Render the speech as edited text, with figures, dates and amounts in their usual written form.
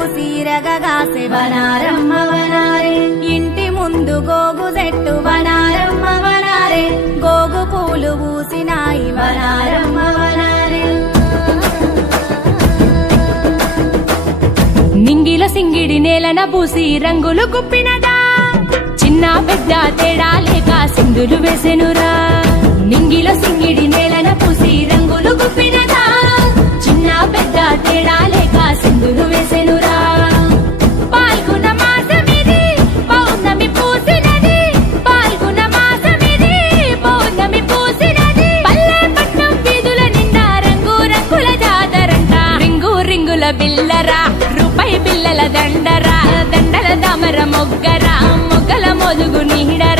పూసిరగగాసే వనారమ్మ వనారే ఇంటి ముందు గోగు చెట్టు వనారమ్మ వనారే గోగు పూలు పూసినాయి వనారమ్మ వనారే నింగిల సింగిడి నేలన పూసి రంగులు గుప్పినదా చిన్న పెద్ద తేడా లేక సింధులు వేసెనురా నింగిల సింగిడి నేలన పూసి రంగులు గుప్పినదా చిన్న పెద్ద తేడా లేక సింధులు వేసెనురా పాల్గొన మాసమిది పౌర్ణమి పూసినది పాల్గొన మాసమిది పౌర్ణమి పూసినది పల్లె పట్నం వీధుల నిండా రంగు రంగుల జాతరంట రింగు రింగుల బిల్లరా రూపాయి బిల్లల దండరా దండల దామర మొగ్గరా మొగ్గల మొదుగు నీడరా